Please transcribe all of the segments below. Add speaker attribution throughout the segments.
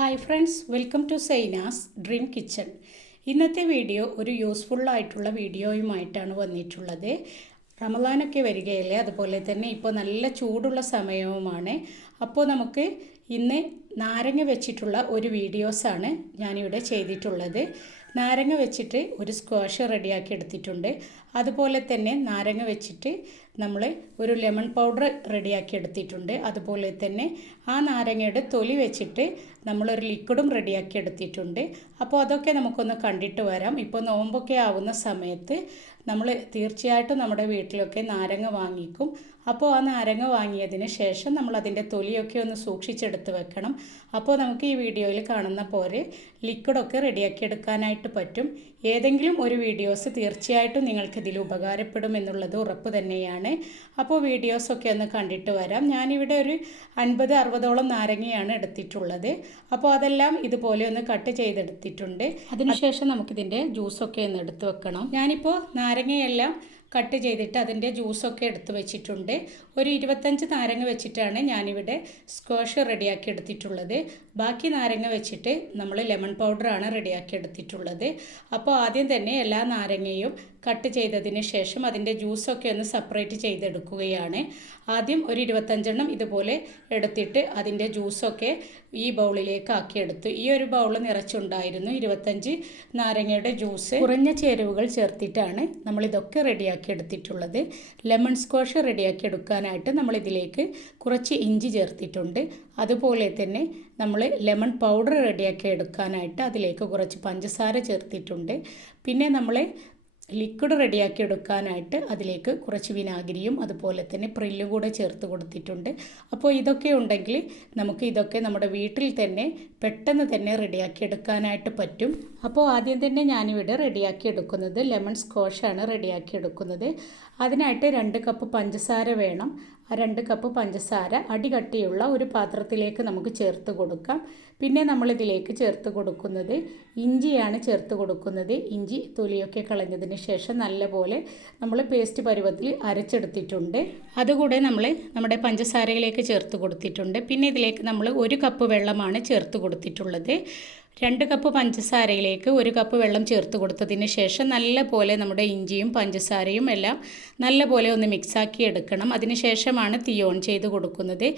Speaker 1: Hi friends welcome to Zainas dream kitchen. ഇന്നത്തെ video ഒരു useful ആയിട്ടുള്ള വീഡിയോയുമായിട്ടാണ് വന്നിട്ടുള്ളത്. റമദാനൊക്കെ വരികയല്ലേ അതുപോലെ തന്നെ ഇപ്പോൾ നല്ല ചൂടുള്ള സമയവുമാണ്. അപ്പോൾ നമുക്ക് ഇന്ന് നാരങ്ങ വെച്ചിട്ടുള്ള ഒരു വീഡിയോസാണ് ഞാനിവിടെ ചെയ്തിട്ടുള്ളത്. നാരങ്ങ വെച്ചിട്ട് ഒരു സ്ക്വാഷ് റെഡിയാക്കി എടുത്തിട്ടുണ്ട്. അതുപോലെ തന്നെ നാരങ്ങ വെച്ചിട്ട് നമ്മൾ ഒരു ലെമൺ പൗഡർ റെഡിയാക്കി എടുത്തിട്ടുണ്ട്. അതുപോലെ തന്നെ ആ നാരങ്ങയുടെ തൊലി വെച്ചിട്ട് നമ്മളൊരു ലിക്വിഡും റെഡിയാക്കി എടുത്തിട്ടുണ്ട്. അപ്പോൾ അതൊക്കെ നമുക്കൊന്ന് കണ്ടിട്ട് വരാം. ഇപ്പോൾ നോമ്പൊക്കെ ആവുന്ന സമയത്ത് നമ്മൾ തീർച്ചയായിട്ടും നമ്മുടെ വീട്ടിലൊക്കെ നാരങ്ങ വാങ്ങിക്കും. അപ്പോൾ ആ നാരങ്ങ വാങ്ങിയതിന് ശേഷം നമ്മൾ അതിന്റെ തൊലിയൊക്കെ ഒന്ന് സൂക്ഷിച്ചെടുത്ത് വെക്കണം. അപ്പോൾ നമുക്ക് ഈ വീഡിയോയിൽ കാണുന്ന പോലെ ലിക്വിഡൊക്കെ റെഡിയാക്കി എടുക്കാനായിട്ട് പറ്റും. ഏതെങ്കിലും ഒരു വീഡിയോസ് തീർച്ചയായിട്ടും നിങ്ങൾക്കിതിൽ ഉപകാരപ്പെടും എന്നുള്ളത് ഉറപ്പ് തന്നെയാണ്. അപ്പോൾ വീഡിയോസൊക്കെ ഒന്ന് കണ്ടിട്ട് വരാം. ഞാനിവിടെ ഒരു അൻപത് അറുപതോളം നാരങ്ങയാണ് എടുത്തിട്ടുള്ളത്. അപ്പോൾ അതെല്ലാം ഇതുപോലെ ഒന്ന് കട്ട് ചെയ്തെടുത്തിട്ടുണ്ട്. അതിനുശേഷം നമുക്കിതിന്റെ ജ്യൂസൊക്കെ ഒന്ന് എടുത്ത് വെക്കണം. ഞാനിപ്പോൾ നാരങ്ങയെല്ലാം കട്ട് ചെയ്തിട്ട് അതിന്റെ ജ്യൂസൊക്കെ എടുത്ത് വെച്ചിട്ടുണ്ട്. ഒരു ഇരുപത്തഞ്ച് നാരങ്ങ വെച്ചിട്ടാണ് ഞാനിവിടെ സ്ക്വാഷ് റെഡിയാക്കി എടുത്തിട്ടുള്ളത്. ബാക്കി നാരങ്ങ വെച്ചിട്ട് നമ്മൾ ലെമൺ പൗഡറാണ് റെഡിയാക്കി എടുത്തിട്ടുള്ളത്. അപ്പോൾ ആദ്യം തന്നെ എല്ലാ നാരങ്ങയും കട്ട് ചെയ്തതിന് ശേഷം അതിന്റെ ജ്യൂസൊക്കെ ഒന്ന് സെപ്പറേറ്റ് ചെയ്തെടുക്കുകയാണ്. ആദ്യം ഒരു ഇരുപത്തഞ്ചെണ്ണം ഇതുപോലെ എടുത്തിട്ട് അതിന്റെ ജ്യൂസൊക്കെ ഈ ബൗളിലേക്ക് ആക്കിയെടുത്തു ഈ ഒരു ബൗൾ നിറച്ചുണ്ടായിരുന്നു. ഇരുപത്തഞ്ച് നാരങ്ങയുടെ ജ്യൂസ്. കുറഞ്ഞ ചേരുവകൾ ചേർത്തിട്ടാണ് നമ്മളിതൊക്കെ റെഡിയാക്കി എടുത്തിട്ടുള്ളത്. ലെമൺ സ്ക്വാഷ് റെഡിയാക്കി എടുക്കാനായിട്ട് നമ്മളിതിലേക്ക് കുറച്ച് ഇഞ്ചി ചേർത്തിട്ടുണ്ട്. അതുപോലെ തന്നെ നമ്മൾ ലെമൺ പൗഡർ റെഡിയാക്കി എടുക്കാനായിട്ട് അതിലേക്ക് കുറച്ച് പഞ്ചസാര ചേർത്തിട്ടുണ്ട്. പിന്നെ നമ്മൾ ലിക്വിഡ് റെഡിയാക്കി എടുക്കാനായിട്ട് അതിലേക്ക് കുറച്ച് വിനാഗിരിയും അതുപോലെ തന്നെ പ്രില്ലും കൂടെ ചേർത്ത് കൊടുത്തിട്ടുണ്ട്. അപ്പോൾ ഇതൊക്കെ ഉണ്ടെങ്കിൽ നമുക്ക് ഇതൊക്കെ നമ്മുടെ വീട്ടിൽ തന്നെ പെട്ടെന്ന് തന്നെ റെഡിയാക്കി എടുക്കാനായിട്ട് പറ്റും. അപ്പോൾ ആദ്യം തന്നെ ഞാനിവിടെ റെഡിയാക്കി എടുക്കുന്നത് ലെമൺ സ്ക്വാഷാണ് റെഡിയാക്കി എടുക്കുന്നത് അതിനായിട്ട് രണ്ട് കപ്പ് പഞ്ചസാര വേണം. രണ്ട് കപ്പ് പഞ്ചസാര അടികട്ടിയുള്ള ഒരു പാത്രത്തിലേക്ക് നമുക്ക് ചേർത്ത് കൊടുക്കാം. പിന്നെ നമ്മളിതിലേക്ക് ചേർത്ത് കൊടുക്കുന്നത് ഇഞ്ചിയാണ് ചേർത്ത് കൊടുക്കുന്നത്. ഇഞ്ചി തൊലിയൊക്കെ കളഞ്ഞതിന് ശേഷം നല്ലപോലെ നമ്മൾ പേസ്റ്റ് പരുവത്തിൽ അരച്ചെടുത്തിട്ടുണ്ട്. അതുകൂടെ നമ്മൾ നമ്മുടെ പഞ്ചസാരയിലേക്ക് ചേർത്ത് കൊടുത്തിട്ടുണ്ട്. പിന്നെ ഇതിലേക്ക് നമ്മൾ ഒരു കപ്പ് വെള്ളമാണ് ചേർത്ത് കൊടുത്തിട്ടുള്ളത്. രണ്ട് കപ്പ് പഞ്ചസാരയിലേക്ക് ഒരു കപ്പ് വെള്ളം ചേർത്ത് കൊടുത്തതിന് ശേഷം നല്ല പോലെ നമ്മുടെ ഇഞ്ചിയും പഞ്ചസാരയും എല്ലാം നല്ല പോലെ ഒന്ന് മിക്സാക്കി എടുക്കണം. അതിന് ശേഷമാണ് തീ ഓൺ ചെയ്ത് കൊടുക്കുന്നത്.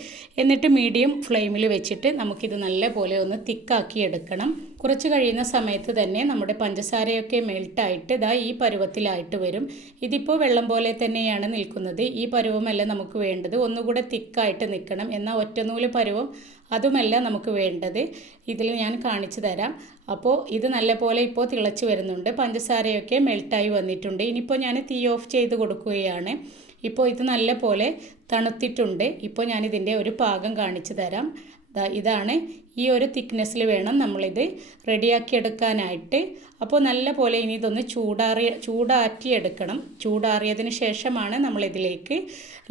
Speaker 1: എന്നിട്ട് മീഡിയം ഫ്ലെയിമിൽ വെച്ചിട്ട് നമുക്കിത് നല്ല പോലെ ഒന്ന് തിക്കാക്കി എടുക്കണം. കുറച്ച് കഴിയുന്ന സമയത്ത് തന്നെ നമ്മുടെ പഞ്ചസാരയൊക്കെ മെൽട്ടായിട്ട് ഇതാ ഈ പരുവത്തിലായിട്ട് വരും. ഇതിപ്പോൾ വെള്ളം പോലെ തന്നെയാണ് നിൽക്കുന്നത്. ഈ പരുവമല്ല നമുക്ക് വേണ്ടത്. ഒന്നുകൂടെ തിക്കായിട്ട് നിൽക്കണം. എന്നാൽ ഒറ്റനൂൽ പരുവം അതുമല്ല നമുക്ക് വേണ്ടത്. ഇതിൽ ഞാൻ കാണിച്ചു തരാം. അപ്പോൾ ഇത് നല്ലപോലെ ഇപ്പോൾ തിളച്ച് വരുന്നുണ്ട്. പഞ്ചസാരയൊക്കെ മെൽട്ടായി വന്നിട്ടുണ്ട്. ഇനിയിപ്പോൾ ഞാൻ തീ ഓഫ് ചെയ്ത് കൊടുക്കുകയാണ്. ഇപ്പോൾ ഇത് നല്ലപോലെ തണുത്തിട്ടുണ്ട്. ഇപ്പോൾ ഞാനിതിന്റെ ഒരു പാകം കാണിച്ചു തരാം. ഇതാണ് ഈ ഒരു തിക്നെസ്സിൽ വേണം നമ്മളിത് റെഡിയാക്കി എടുക്കാനായിട്ട് അപ്പോൾ നല്ല പോലെ ഇനി ഇതൊന്ന് ചൂടാറിയ ചൂടാറ്റിയെടുക്കണം. ചൂടാറിയതിന് ശേഷമാണ് നമ്മളിതിലേക്ക്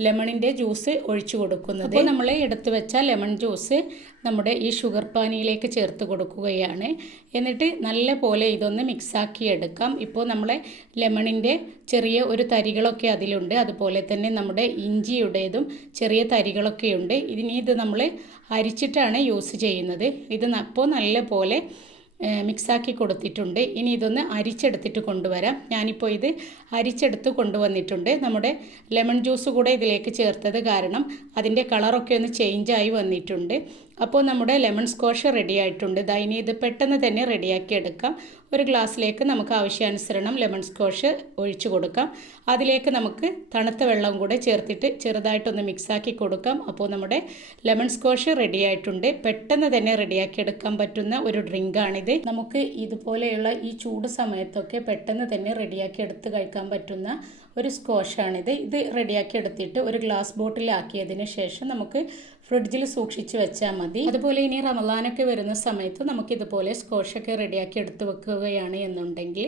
Speaker 1: ലെമണിന്റെ ജ്യൂസ് ഒഴിച്ചു കൊടുക്കുന്നത്. അപ്പോൾ നമ്മൾ എടുത്തു വെച്ച ലെമൺ ജ്യൂസ് നമ്മുടെ ഈ ഷുഗർ പാനിയിലേക്ക് ചേർത്ത് കൊടുക്കുകയാണ്. എന്നിട്ട് നല്ല പോലെ ഇതൊന്ന് മിക്സാക്കി എടുക്കാം ഇപ്പോൾ നമ്മളെ ലെമണിന്റെ ചെറിയ ഒരു തരികളൊക്കെ അതിലുണ്ട്. അതുപോലെ തന്നെ നമ്മുടെ ഇഞ്ചിയുടേതും ചെറിയ തരികളൊക്കെ ഉണ്ട് ഇനി ഇത് നമ്മൾ അരിച്ചിട്ടാണ് യൂസ് ചെയ്യുന്നത്. ഇത് അപ്പോൾ നല്ല പോലെ മിക്സാക്കി കൊടുത്തിട്ടുണ്ട്. ഇനി ഇതൊന്ന് അരിച്ചെടുത്തിട്ട് കൊണ്ടുവരാം. ഞാനിപ്പോൾ ഇത് അരിച്ചെടുത്ത് കൊണ്ടുവന്നിട്ടുണ്ട്. നമ്മുടെ ലെമൺ ജ്യൂസ് കൂടെ ഇതിലേക്ക് ചേർത്തത് കാരണം അതിന്റെ കളറൊക്കെ ഒന്ന് ചേഞ്ചായി വന്നിട്ടുണ്ട്. അപ്പോൾ നമ്മുടെ ലെമൺ സ്ക്വാഷ് റെഡി ആയിട്ടുണ്ട്. ഇതാ ഇനി ഇത് പെട്ടെന്ന് തന്നെ റെഡിയാക്കി എടുക്കാം. ഒരു ഗ്ലാസ്സിലേക്ക് നമുക്ക് ആവശ്യാനുസരണം ലെമൺ സ്ക്വാഷ് ഒഴിച്ചു കൊടുക്കാം. അതിലേക്ക് നമുക്ക് തണുത്ത വെള്ളം കൂടെ ചേർത്തിട്ട് ചെറുതായിട്ടൊന്ന് മിക്സാക്കി കൊടുക്കാം. അപ്പോൾ നമ്മുടെ ലെമൺ സ്ക്വാഷ് റെഡി ആയിട്ടുണ്ട്. പെട്ടെന്ന് തന്നെ റെഡിയാക്കി എടുക്കാൻ പറ്റുന്ന ഒരു ഡ്രിങ്കാണിത് നമുക്ക് ഇതുപോലെയുള്ള ഈ ചൂട് സമയത്തൊക്കെ പെട്ടെന്ന് തന്നെ റെഡിയാക്കി എടുത്ത് കഴിക്കാൻ പറ്റുന്ന ഒരു സ്ക്വാഷാണിത് ഇത് റെഡിയാക്കി എടുത്തിട്ട് ഒരു ഗ്ലാസ് ബോട്ടിലാക്കിയതിന് ശേഷം നമുക്ക് ഫ്രിഡ്ജിൽ സൂക്ഷിച്ച് വെച്ചാൽ മതി. അതുപോലെ ഇനി റമദാനൊക്കെ വരുന്ന സമയത്ത് നമുക്ക് ഇതുപോലെ സ്കോഷൊക്കെ റെഡിയാക്കി എടുത്ത് വെക്കുകയാണ് എന്നുണ്ടെങ്കിൽ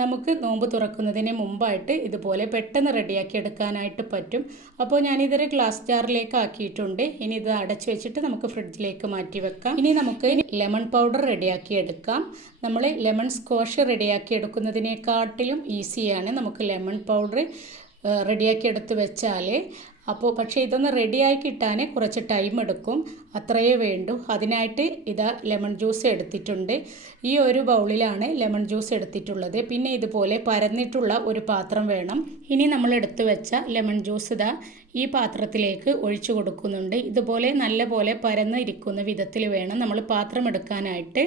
Speaker 1: നമുക്ക് നോമ്പ് തുറക്കുന്നതിന് മുമ്പായിട്ട് ഇതുപോലെ പെട്ടെന്ന് റെഡിയാക്കി എടുക്കാനായിട്ട് പറ്റും. അപ്പോൾ ഞാനിതൊരു ഗ്ലാസ് ജാറിലേക്ക് ആക്കിയിട്ടുണ്ട്. ഇനി ഇത് അടച്ചു വെച്ചിട്ട് നമുക്ക് ഫ്രിഡ്ജിലേക്ക് മാറ്റി വെക്കാം. ഇനി നമുക്ക് ലെമൺ പൗഡർ റെഡിയാക്കി എടുക്കാം. നമ്മൾ ലെമൺ സ്കോഷ് റെഡിയാക്കി എടുക്കുന്നതിനെക്കാട്ടിലും ഈസിയാണ് നമുക്ക് ലെമൺ പൗഡർ റെഡിയാക്കി എടുത്ത് വെച്ചാൽ അപ്പോൾ പക്ഷേ ഇതൊന്ന് റെഡിയായി കിട്ടാൻ കുറച്ച് ടൈം എടുക്കും. അത്രയേ വേണ്ടൂ. അതിനായിട്ട് ഇതാ ലെമൺ ജ്യൂസ് എടുത്തിട്ടുണ്ട്. ഈ ഒരു ബൗളിലാണ് ലെമൺ ജ്യൂസ് എടുത്തിട്ടുള്ളത്. പിന്നെ ഇതുപോലെ പരന്നിട്ടുള്ള ഒരു പാത്രം വേണം. ഇനി നമ്മൾ എടുത്തു വെച്ച ലെമൺ ജ്യൂസ് ഇതാ ഈ പാത്രത്തിലേക്ക് ഒഴിച്ചു കൊടുക്കുന്നുണ്ട്. ഇതുപോലെ നല്ല പോലെ പരന്ന് ഇരിക്കുന്ന വിധത്തിൽ വേണം നമ്മൾ പാത്രം എടുക്കാനായിട്ട്.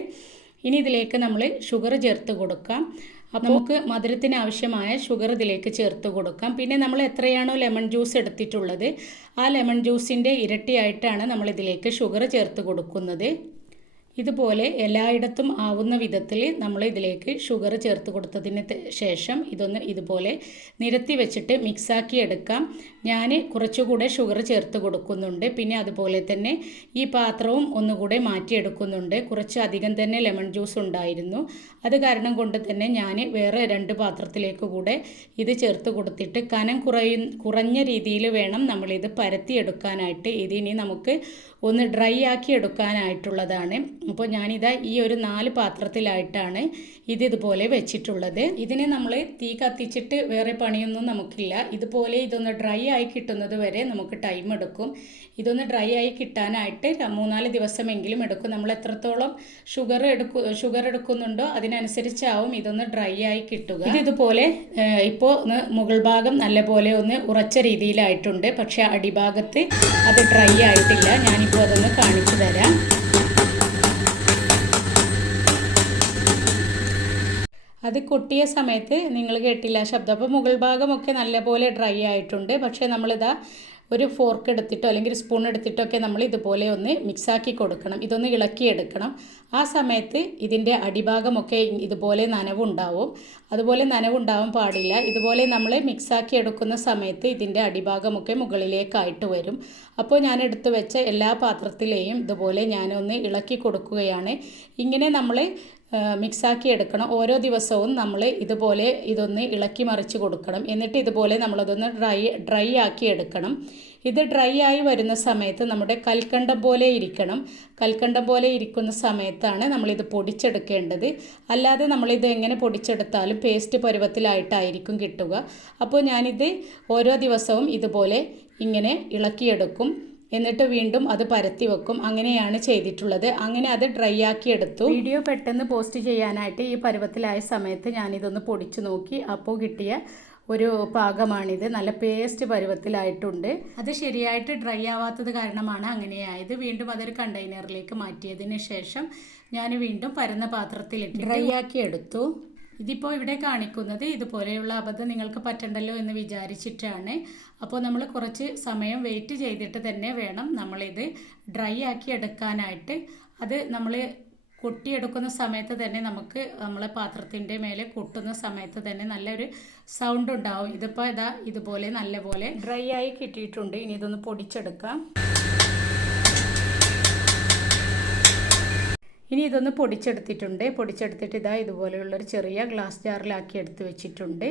Speaker 1: ഇനി ഇതിലേക്ക് നമ്മൾ ഷുഗർ ചേർത്ത് കൊടുക്കാം. നമുക്ക് മധുരത്തിന് ആവശ്യമായ ഷുഗർ ഇതിലേക്ക് ചേർത്ത് കൊടുക്കാം. പിന്നെ നമ്മൾ എത്രയാണോ ലെമൺ ജ്യൂസ് എടുത്തിട്ടുള്ളത് ആ ലെമൺ ജ്യൂസിന്റെ ഇരട്ടിയായിട്ടാണ് നമ്മൾ ഇതിലേക്ക് ഷുഗർ ചേർത്ത് കൊടുക്കുന്നത്. ഇതുപോലെ എല്ലായിടത്തും ആവുന്ന വിധത്തിൽ നമ്മൾ ഇതിലേക്ക് ഷുഗർ ചേർത്ത് കൊടുത്തതിന് ശേഷം ഇതൊന്ന് ഇതുപോലെ നിരത്തി വെച്ചിട്ട് മിക്സാക്കി എടുക്കാം. ഞാൻ കുറച്ചുകൂടെ ഷുഗർ ചേർത്ത് കൊടുക്കുന്നുണ്ട്. പിന്നെ അതുപോലെ തന്നെ ഈ പാത്രവും ഒന്നുകൂടെ മാറ്റിയെടുക്കുന്നുണ്ട് കുറച്ച് അധികം തന്നെ ലെമൺ ജ്യൂസ് ഉണ്ടായിരുന്നു. അത് കാരണം കൊണ്ട് തന്നെ ഞാൻ വേറെ രണ്ട് പാത്രത്തിലേക്ക് കൂടെ ഇത് ചേർത്ത് കൊടുത്തിട്ട് കനം കുറയും കുറഞ്ഞ രീതിയിൽ വേണം നമ്മളിത് പരത്തിയെടുക്കാനായിട്ട് ഇതിനി നമുക്ക് ഒന്ന് ഡ്രൈ ആക്കി എടുക്കാനായിട്ടുള്ളതാണ്. അപ്പോൾ ഞാനിതാ ഈ ഒരു നാല് പാത്രത്തിലായിട്ടാണ് ഇത് ഇതുപോലെ വെച്ചിട്ടുള്ളത്. ഇതിനെ നമ്മൾ തീ കത്തിച്ചിട്ട് വേറെ പണിയൊന്നും നമുക്കില്ല. ഇതുപോലെ ഇതൊന്ന് ഡ്രൈ ആയി കിട്ടുന്നത് വരെ നമുക്ക് ടൈം എടുക്കും. ഇതൊന്ന് ഡ്രൈ ആയി കിട്ടാനായിട്ട് മൂന്നാൽ ദിവസമെങ്കിലും എടുക്കും. നമ്മൾ എത്രത്തോളം ഷുഗർ എടുക്കു ഷുഗർ എടുക്കുന്നുണ്ടോ അതിനനുസരിച്ചാവും ഇതൊന്ന് ഡ്രൈ ആയി കിട്ടുക. ഇത് ഇതുപോലെ ഇപ്പോൾ ഒന്ന് മുകൾ ഭാഗം നല്ലപോലെ ഒന്ന് ഉറച്ച രീതിയിലായിട്ടുണ്ട്. പക്ഷേ അടിഭാഗത്ത് അത് ഡ്രൈ ആയിട്ടില്ല. ഞാനിപ്പോൾ അതൊന്ന് കാണിച്ചു തരാം. അത് കൊട്ടിയ സമയത്ത് നിങ്ങൾ കേട്ടില്ല ശബ്ദം. അപ്പോൾ മുകൾ ഭാഗമൊക്കെ നല്ലപോലെ ഡ്രൈ ആയിട്ടുണ്ട്. പക്ഷേ നമ്മളിതാ ഒരു ഫോർക്ക് എടുത്തിട്ടോ അല്ലെങ്കിൽ ഒരു സ്പൂൺ എടുത്തിട്ടോ ഒക്കെ നമ്മൾ ഇതുപോലെ ഒന്ന് മിക്സാക്കി കൊടുക്കണം. ഇതൊന്ന് ഇളക്കിയെടുക്കണം. ആ സമയത്ത് ഇതിന്റെ അടിഭാഗമൊക്കെ ഇതുപോലെ നനവുണ്ടാവും. അതുപോലെ നനവുണ്ടാവാൻ പാടില്ല. ഇതുപോലെ നമ്മൾ മിക്സാക്കി എടുക്കുന്ന സമയത്ത് ഇതിന്റെ അടിഭാഗമൊക്കെ മുകളിലേക്കായിട്ട് വരും. അപ്പോൾ ഞാൻ എടുത്തു വെച്ച എല്ലാ പാത്രത്തിലെയും ഇതുപോലെ ഞാനൊന്ന് ഇളക്കി കൊടുക്കുകയാണ്. ഇങ്ങനെ നമ്മൾ മിക്സാക്കി എടുക്കണം. ഓരോ ദിവസവും നമ്മൾ ഇതുപോലെ ഇതൊന്ന് ഇളക്കി മറിച്ച് കൊടുക്കണം. എന്നിട്ട് ഇതുപോലെ നമ്മളതൊന്ന് ഡ്രൈ ഡ്രൈ ആക്കി എടുക്കണം. ഇത് ഡ്രൈ ആയി വരുന്ന സമയത്ത് നമ്മുടെ കൽക്കണ്ടം പോലെ ഇരിക്കണം. കൽക്കണ്ടം പോലെ ഇരിക്കുന്ന സമയത്താണ് നമ്മളിത് പൊടിച്ചെടുക്കേണ്ടത്. അല്ലാതെ നമ്മളിത് എങ്ങനെ പൊടിച്ചെടുത്താലും പേസ്റ്റ് പരുവത്തിലായിട്ടായിരിക്കും കിട്ടുക. അപ്പോൾ ഞാനിത് ഓരോ ദിവസവും ഇതുപോലെ ഇങ്ങനെ ഇളക്കിയെടുക്കും. എന്നിട്ട് വീണ്ടും അത് പരത്തി വെക്കും. അങ്ങനെയാണ് ചെയ്തിട്ടുള്ളത്. അങ്ങനെ അത് ഡ്രൈ ആക്കി എടുത്തു. വീഡിയോ പെട്ടെന്ന് പോസ്റ്റ് ചെയ്യാനായിട്ട് ഈ പരുവത്തിലായ സമയത്ത് ഞാനിതൊന്ന് പൊടിച്ചു നോക്കി. അപ്പോൾ കിട്ടിയ ഒരു പാകമാണിത്. നല്ല പേസ്റ്റ് പരുവത്തിലായിട്ടുണ്ട്. അത് ശരിയായിട്ട് ഡ്രൈ ആവാത്തത് കാരണമാണ് അങ്ങനെയായത്. വീണ്ടും അതൊരു കണ്ടെയ്നറിലേക്ക് മാറ്റിയതിന് ശേഷം ഞാൻ വീണ്ടും പരന്ന പാത്രത്തിലിട്ട് ഡ്രൈ ആക്കി എടുത്തു. ഇതിപ്പോൾ ഇവിടെ കാണിക്കുന്നത് ഇതുപോലെയുള്ള അബദ്ധം നിങ്ങൾക്ക് പറ്റണ്ടല്ലോ എന്ന് വിചാരിച്ചിട്ടാണ്. അപ്പോൾ നമ്മൾ കുറച്ച് സമയം വെയിറ്റ് ചെയ്തിട്ട് തന്നെ വേണം നമ്മളിത് ഡ്രൈ ആക്കി എടുക്കാനായിട്ട്. അത് നമ്മൾ കൊട്ടിയെടുക്കുന്ന സമയത്ത് തന്നെ നമുക്ക് നമ്മളെ പാത്രത്തിന്റെ മേലെ കൊട്ടുന്ന സമയത്ത് തന്നെ നല്ലൊരു സൗണ്ട് ഉണ്ടാവും. ഇതിപ്പോൾ ഇതാ ഇതുപോലെ നല്ലപോലെ ഡ്രൈ ആയി കിട്ടിയിട്ടുണ്ട്. ഇനി ഇതൊന്ന് പൊടിച്ചെടുക്കാം. ഇനി ഇതൊന്ന് പൊടിച്ചെടുത്തിട്ടുണ്ട്. പൊടിച്ചെടുത്തിട്ട് ഇതാ ഇതുപോലെയുള്ളൊരു ചെറിയ ഗ്ലാസ് ജാറിലാക്കി എടുത്ത് വെച്ചിട്ടുണ്ട്.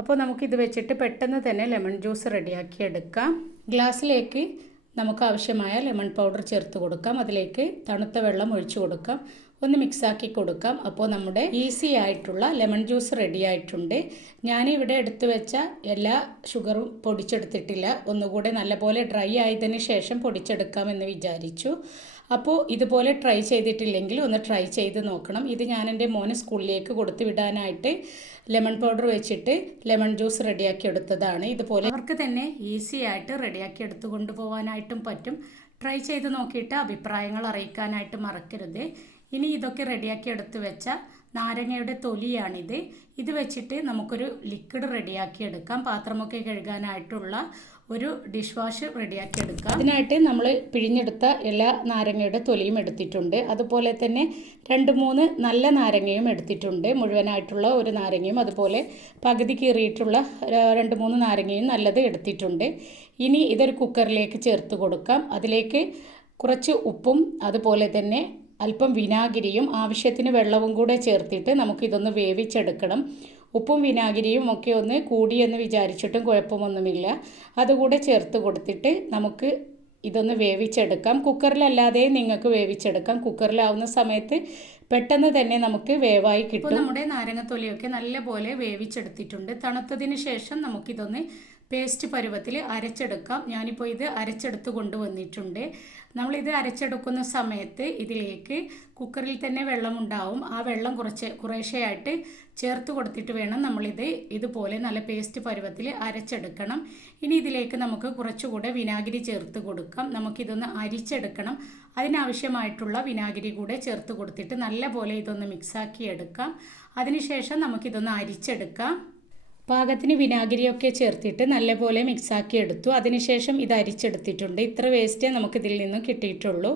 Speaker 1: അപ്പോൾ നമുക്കിത് വെച്ചിട്ട് പെട്ടെന്ന് തന്നെ ലെമൺ ജ്യൂസ് റെഡിയാക്കി എടുക്കാം. ഗ്ലാസ്സിലേക്ക് നമുക്ക് ആവശ്യമായ ലെമൺ പൗഡർ ചേർത്ത് കൊടുക്കാം. അതിലേക്ക് തണുത്ത വെള്ളം ഒഴിച്ചു കൊടുക്കാം. ഒന്ന് മിക്സാക്കി കൊടുക്കാം. അപ്പോൾ നമ്മുടെ ഈസി ആയിട്ടുള്ള ലെമൺ ജ്യൂസ് റെഡി ആയിട്ടുണ്ട് ഞാനിവിടെ എടുത്തു വെച്ച എല്ലാ ഷുഗറും പൊടിച്ചെടുത്തിട്ടില്ല. ഒന്നുകൂടെ നല്ലപോലെ ഡ്രൈ ആയതിന് ശേഷം പൊടിച്ചെടുക്കാമെന്ന് വിചാരിച്ചു. അപ്പോൾ ഇതുപോലെ ട്രൈ ചെയ്തിട്ടില്ലെങ്കിൽ ഒന്ന് ട്രൈ ചെയ്ത് നോക്കണം. ഇത് ഞാൻ എന്റെ മോന് സ്കൂളിലേക്ക് കൊടുത്തു വിടാനായിട്ട് ലെമൺ പൗഡർ വെച്ചിട്ട് ലെമൺ ജ്യൂസ് റെഡിയാക്കി എടുത്തതാണ്. ഇതുപോലെ അവർക്ക് തന്നെ ഈസി ആയിട്ട് റെഡിയാക്കി എടുത്തു കൊണ്ടുപോകാനായിട്ടും പറ്റും. ട്രൈ ചെയ്ത് നോക്കിയിട്ട് അഭിപ്രായങ്ങൾ അറിയിക്കാനായിട്ട് മറക്കരുത്. ഇനി ഇതൊക്കെ റെഡിയാക്കി എടുത്ത് വെച്ച നാരങ്ങയുടെ തൊലിയാണിത്. ഇത് വെച്ചിട്ട് നമുക്കൊരു ലിക്വിഡ് റെഡിയാക്കി എടുക്കാം. പാത്രമൊക്കെ കഴുകാനായിട്ടുള്ള ഒരു ഡിഷ് വാഷ് റെഡിയാക്കി എടുക്കാം. അതിനായിട്ട് നമ്മൾ പിഴിഞ്ഞെടുത്ത എല്ലാ നാരങ്ങയുടെ തൊലിയും എടുത്തിട്ടുണ്ട്. അതുപോലെ തന്നെ രണ്ട് മൂന്ന് നല്ല നാരങ്ങയും എടുത്തിട്ടുണ്ട്. മുഴുവനായിട്ടുള്ള ഒരു നാരങ്ങയും അതുപോലെ പകുതി കീറിയിട്ടുള്ള രണ്ട് മൂന്ന് നാരങ്ങയും നല്ലത് എടുത്തിട്ടുണ്ട്. ഇനി ഇതൊരു കുക്കറിലേക്ക് ചേർത്ത് കൊടുക്കാം. അതിലേക്ക് കുറച്ച് ഉപ്പും അതുപോലെ തന്നെ അല്പം വിനാഗിരിയും ആവശ്യത്തിന് വെള്ളവും കൂടെ ചേർത്തിട്ട് നമുക്കിതൊന്ന് വേവിച്ചെടുക്കണം. ഉപ്പും വിനാഗിരിയും ഒക്കെ ഒന്ന് കൂടിയെന്ന് വിചാരിച്ചിട്ടും കുഴപ്പമൊന്നുമില്ല. അതുകൂടെ ചേർത്ത് കൊടുത്തിട്ട് നമുക്ക് ഇതൊന്ന് വേവിച്ചെടുക്കാം. കുക്കറിലല്ലാതെ നിങ്ങൾക്ക് വേവിച്ചെടുക്കാം. കുക്കറിലാവുന്ന സമയത്ത് പെട്ടെന്ന് തന്നെ നമുക്ക് വേവായി കിട്ടും. നമ്മുടെ നാരങ്ങത്തൊലിയൊക്കെ നല്ലപോലെ വേവിച്ചെടുത്തിട്ടുണ്ട്. തണുത്തതിന് ശേഷം നമുക്കിതൊന്ന് പേസ്റ്റ് പരുവത്തിൽ അരച്ചെടുക്കാം. ഞാനിപ്പോൾ ഇത് അരച്ചെടുത്ത് കൊണ്ടുവന്നിട്ടുണ്ട്. നമ്മളിത് അരച്ചെടുക്കുന്ന സമയത്ത് ഇതിലേക്ക് കുക്കറിൽ തന്നെ വെള്ളമുണ്ടാവും. ആ വെള്ളം കുറച്ച് കുറേശ്ശെയായിട്ട് ചേർത്ത് കൊടുത്തിട്ട് വേണം നമ്മളിത് ഇതുപോലെ നല്ല പേസ്റ്റ് പരുവത്തിൽ അരച്ചെടുക്കണം. ഇനി ഇതിലേക്ക് നമുക്ക് കുറച്ചുകൂടെ വിനാഗിരി ചേർത്ത് കൊടുക്കാം. നമുക്കിതൊന്ന് അരിച്ചെടുക്കണം. അതിനാവശ്യമായിട്ടുള്ള വിനാഗിരി കൂടെ ചേർത്ത് കൊടുത്തിട്ട് നല്ലപോലെ ഇതൊന്ന് മിക്സാക്കി എടുക്കാം. അതിനുശേഷം നമുക്കിതൊന്ന് അരിച്ചെടുക്കാം. പാകത്തിന് വിനാഗിരിയൊക്കെ ചേർത്തിട്ട് നല്ലപോലെ മിക്സാക്കി എടുത്തു. അതിനുശേഷം ഇത് അരിച്ചെടുത്തിട്ടുണ്ട്. ഇത്ര വേസ്റ്റേ നമുക്ക് ഇതിൽ നിന്നും കിട്ടിയിട്ടുള്ളൂ.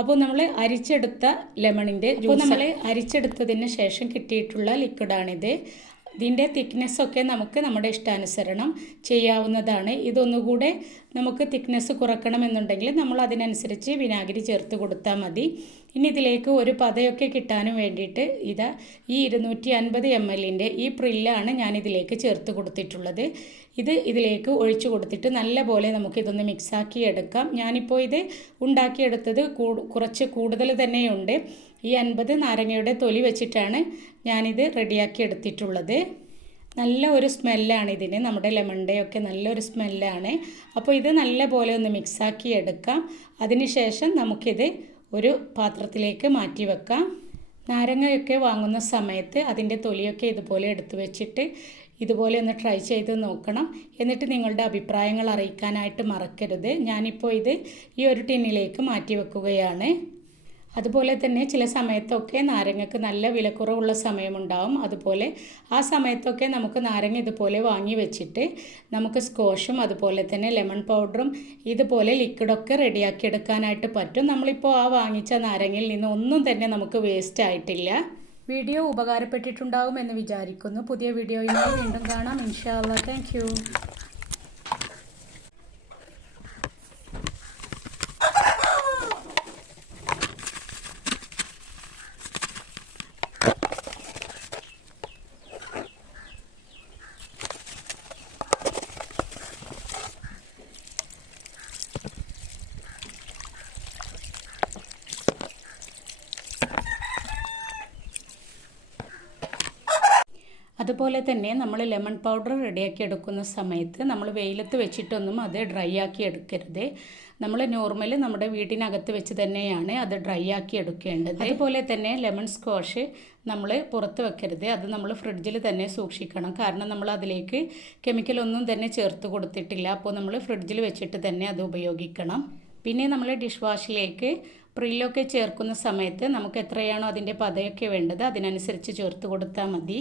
Speaker 1: അപ്പോൾ നമ്മൾ അരിച്ചെടുത്ത ലെമണിന്റെ അപ്പോൾ നമ്മൾ അരിച്ചെടുത്തതിന് ശേഷം കിട്ടിയിട്ടുള്ള ലിക്വിഡാണിത് ഇതിന്റെ തിക്നെസ്സൊക്കെ നമുക്ക് നമ്മുടെ ഇഷ്ടാനുസരണം ചെയ്യാവുന്നതാണ്. ഇതൊന്നുകൂടെ നമുക്ക് തിക്നെസ് കുറക്കണമെന്നുണ്ടെങ്കിൽ നമ്മൾ അതിനനുസരിച്ച് വിനാഗിരി ചേർത്ത് കൊടുത്താൽ മതി. ഇനി ഇതിലേക്ക് ഒരു പതയൊക്കെ കിട്ടാനും വേണ്ടിയിട്ട് ഇതാ ഈ ഇരുന്നൂറ്റി അൻപത് എം എല്ലിന്റെ ഈ പ്രില്ലാണ് ഞാൻ ഇതിലേക്ക് ചേർത്ത് കൊടുത്തിട്ടുള്ളത്. ഇത് ഇതിലേക്ക് ഒഴിച്ചു കൊടുത്തിട്ട് നല്ലപോലെ നമുക്കിതൊന്ന് മിക്സാക്കി എടുക്കാം. ഞാനിപ്പോൾ ഇത് ഉണ്ടാക്കിയെടുത്തത് കുറച്ച് കൂടുതൽ തന്നെയുണ്ട്. ഈ അൻപത് നാരങ്ങയുടെ തൊലി വെച്ചിട്ടാണ് ഞാനിത് റെഡിയാക്കി എടുത്തിട്ടുള്ളത്. നല്ല ഒരു സ്മെല്ലാണ് ഇതിന് നമ്മുടെ ലെമണിന്റെ ഒക്കെ നല്ലൊരു സ്മെല്ലാണ്. അപ്പോൾ ഇത് നല്ല പോലെ ഒന്ന് മിക്സാക്കി എടുക്കാം. അതിനുശേഷം നമുക്കിത് ഒരു പാത്രത്തിലേക്ക് മാറ്റി വെക്കാം. നാരങ്ങയൊക്കെ വാങ്ങുന്ന സമയത്ത് അതിന്റെ തൊലിയൊക്കെ ഇതുപോലെ എടുത്തു വെച്ചിട്ട് ഇതുപോലെ ഒന്ന് ട്രൈ ചെയ്ത് നോക്കണം. എന്നിട്ട് നിങ്ങളുടെ അഭിപ്രായങ്ങൾ അറിയിക്കാനായിട്ട് മറക്കരുത്. ഞാനിപ്പോൾ ഇത് ഈ ഒരു ടിന്നിലേക്ക് മാറ്റി വെക്കുകയാണ്. അതുപോലെ തന്നെ ചില സമയത്തൊക്കെ നാരങ്ങക്ക് നല്ല വിലക്കുറവുള്ള സമയമുണ്ടാവും. അതുപോലെ ആ സമയത്തൊക്കെ നമുക്ക് നാരങ്ങ ഇതുപോലെ വാങ്ങി വെച്ചിട്ട് നമുക്ക് സ്കോഷും അതുപോലെ തന്നെ ലെമൺ പൗഡറും ഇതുപോലെ ലിക്വിഡൊക്കെ റെഡിയാക്കി എടുക്കാനായിട്ട് പറ്റും. നമ്മളിപ്പോൾ ആ വാങ്ങിച്ച നാരങ്ങയിൽ നിന്ന് ഒന്നും തന്നെ നമുക്ക് വേസ്റ്റ് ആയിട്ടില്ല. വീഡിയോ ഉപകാരപ്പെട്ടിട്ടുണ്ടാകും എന്ന് വിചാരിക്കുന്നു. പുതിയ വീഡിയോയിൽ വീണ്ടും കാണാം. ഇൻഷാല്ല താങ്ക് അതുപോലെ തന്നെ നമ്മൾ ലെമൺ പൗഡർ റെഡിയാക്കി എടുക്കുന്ന സമയത്ത് നമ്മൾ വെയിലത്ത് വെച്ചിട്ടൊന്നും അത് ഡ്രൈ ആക്കി എടുക്കരുത്. നമ്മൾ നോർമൽ നമ്മുടെ വീട്ടിനകത്ത് വെച്ച് തന്നെയാണ് അത് ഡ്രൈ ആക്കി എടുക്കേണ്ടത്. അതുപോലെ തന്നെ ലെമൺ സ്ക്വാഷ് നമ്മൾ പുറത്ത് വെക്കരുത്. അത് നമ്മൾ ഫ്രിഡ്ജിൽ തന്നെ സൂക്ഷിക്കണം. കാരണം നമ്മൾ അതിലേക്ക് കെമിക്കലൊന്നും തന്നെ ചേർത്ത് കൊടുത്തിട്ടില്ല. അപ്പോൾ നമ്മൾ ഫ്രിഡ്ജിൽ വെച്ചിട്ട് തന്നെ അത് ഉപയോഗിക്കണം. പിന്നെ നമ്മൾ ഡിഷ് വാഷിലേക്ക് പ്രില്ലൊക്കെ ചേർക്കുന്ന സമയത്ത് നമുക്ക് എത്രയാണോ അതിന്റെ പതയൊക്കെ വേണ്ടത് അതിനനുസരിച്ച് ചേർത്ത് കൊടുത്താൽ മതി.